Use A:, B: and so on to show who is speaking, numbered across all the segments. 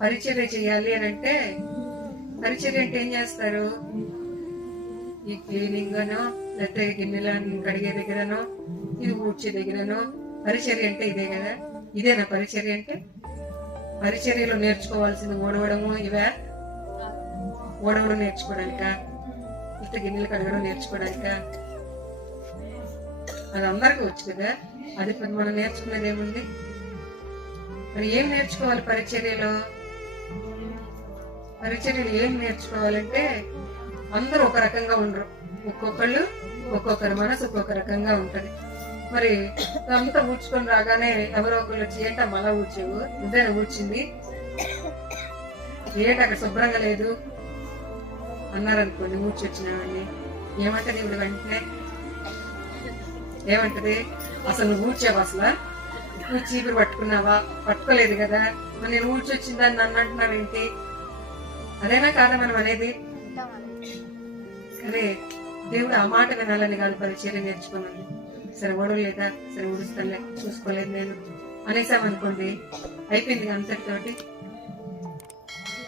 A: పరిచర్య చేయాలి అని అంటే పరిచర్య అంటే ఏం చేస్తారు? ఈ క్లీనింగ్ అనో లేకపోతే గిన్నెలను కడిగే దగ్గరనో ఇది ఊడ్చే దగ్గరనో పరిచర్య అంటే ఇదే కదా. ఇదేనా పరిచర్య అంటే? పరిచర్యలో నేర్చుకోవాల్సింది ఓడవడము ఇవే? ఓడవడం నేర్చుకోవడానిక లేకపోతే గిన్నెలు కడగడం నేర్చుకోవడానిక అది అందరికీ వచ్చు కదా. అది మనం నేర్చుకున్నది ఏముంది మరి ఏం నేర్చుకోవాలి పరిచర్యలో? పరిచర్యలు ఏం నేర్చుకోవాలంటే అందరూ ఒక రకంగా ఉండరు. ఒక్కొక్కళ్ళు ఒక్కొక్కరి మనసు ఒక్కొక్క రకంగా ఉంటుంది. మరి అంతా ఊడ్చుకొని రాగానే ఎవరో ఒకళ్ళు వచ్చి ఏంట మళ్ళా ఊడ్చేవు? ఇదే ఊడ్చింది? ఏంటి అక్కడ శుభ్రంగా లేదు? అన్నారనుకోండి ఊడ్చి వచ్చినావని ఏమంటది ఇప్పుడు వెంటనే? ఏమంటది? అసలు నువ్వు ఊడ్చావు అసలు? నువ్వు చీపురు పట్టుకున్నావా? పట్టుకోలేదు కదా? మరి నేను ఊడ్చి వచ్చిందని నన్ను అంటున్నావేంటి? అదేనా కాదా మనం అనేది? సరే దేవుడు ఆ మాట వినాలని కానీ పరిచయం నేర్చుకున్నాను. సరే ఓడలు సరే ఊడుస్తానులే చూసుకోలేదు నేను. అనేసామనుకోండి అయిపోయింది అంతటితోటి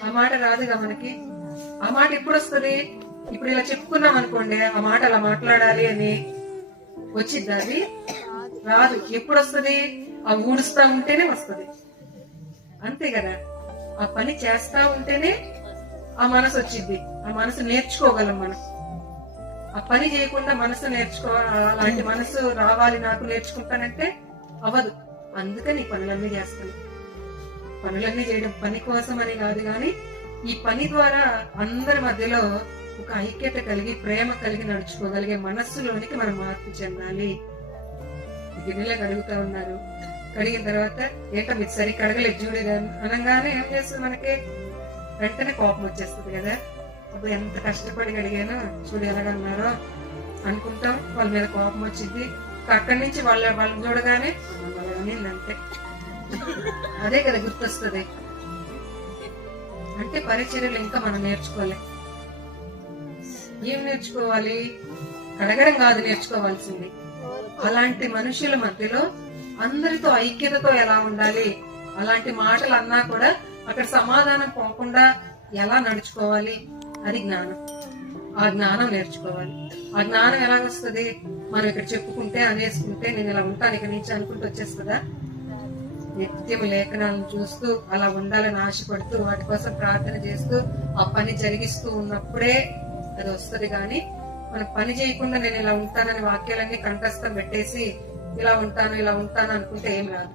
A: ఆ మాట రాదుగా మనకి? ఆ మాట ఎప్పుడు వస్తుంది? ఇప్పుడు ఇలా చెప్పుకున్నాం అనుకోండి ఆ మాట అలా మాట్లాడాలి అని వచ్చిద్దా అది? రాదు. ఎప్పుడు వస్తుంది? ఆ ఊడుస్తా ఉంటేనే వస్తుంది. అంతే కదా? ఆ పని చేస్తా ఉంటేనే ఆ మనసు వచ్చింది. ఆ మనసు నేర్చుకోగలం మనం. ఆ పని చేయకుండా మనసు నేర్చుకో అలాంటి మనసు రావాలి నాకు నేర్చుకుంటానంటే అవ్వదు. అందుకని ఈ పనులన్నీ చేస్తాను. పనులన్నీ చేయడం పని కోసం అని కాదు కానీ ఈ పని ద్వారా అందరి మధ్యలో ఒక ఐక్యత కలిగి ప్రేమ కలిగి నడుచుకోగలిగే మనస్సులోనికి మనం మార్పు చెందాలి. గిన్నెలే కడుగుతా ఉన్నారు. కడిగిన తర్వాత ఏంటో మీరు సరి కడగలేదు చూడేదాన్ని అనగానే ఏం చేస్తుంది మనకి? వెంటనే కోపం వచ్చేస్తుంది కదా. అప్పుడు ఎంత కష్టపడి అడిగానో చూడు ఎలాగన్నారో అనుకుంటాం. వాళ్ళ మీద కోపం వచ్చింది. అక్కడి నుంచి వాళ్ళ వాళ్ళని చూడగానే వాళ్ళని అంతే. అదే కదా గుర్తొస్తుంది. అంటే పరిచర్యలు ఇంకా మనం నేర్చుకోవాలి. ఏం నేర్చుకోవాలి? అడగడం కాదు నేర్చుకోవాల్సింది. అలాంటి మనుషుల మధ్యలో అందరితో ఐక్యతతో ఎలా ఉండాలి? అలాంటి మాటలు అన్నా కూడా అక్కడ సమాధానం పోకుండా ఎలా నడుచుకోవాలి అది జ్ఞానం. ఆ జ్ఞానం నేర్చుకోవాలి. ఆ జ్ఞానం ఎలాగొస్తుంది మనం ఇక్కడ చెప్పుకుంటే అనేసుకుంటే నేను ఇలా ఉంటాను ఇక్కడ నుంచి అనుకుంటూ వచ్చేస్తుందా? నిత్యం లేఖనాలను చూస్తూ అలా ఉండాలని ఆశపడుతూ వాటి కోసం ప్రార్థన చేస్తూ ఆ పని జరిగిస్తూ ఉన్నప్పుడే అది వస్తుంది. కానీ మనం పని చేయకుండా నేను ఇలా ఉంటానని వాక్యాలన్నీ కంఠస్థం పెట్టేసి ఇలా ఉంటాను ఇలా ఉంటాను అనుకుంటే ఏం రాదు.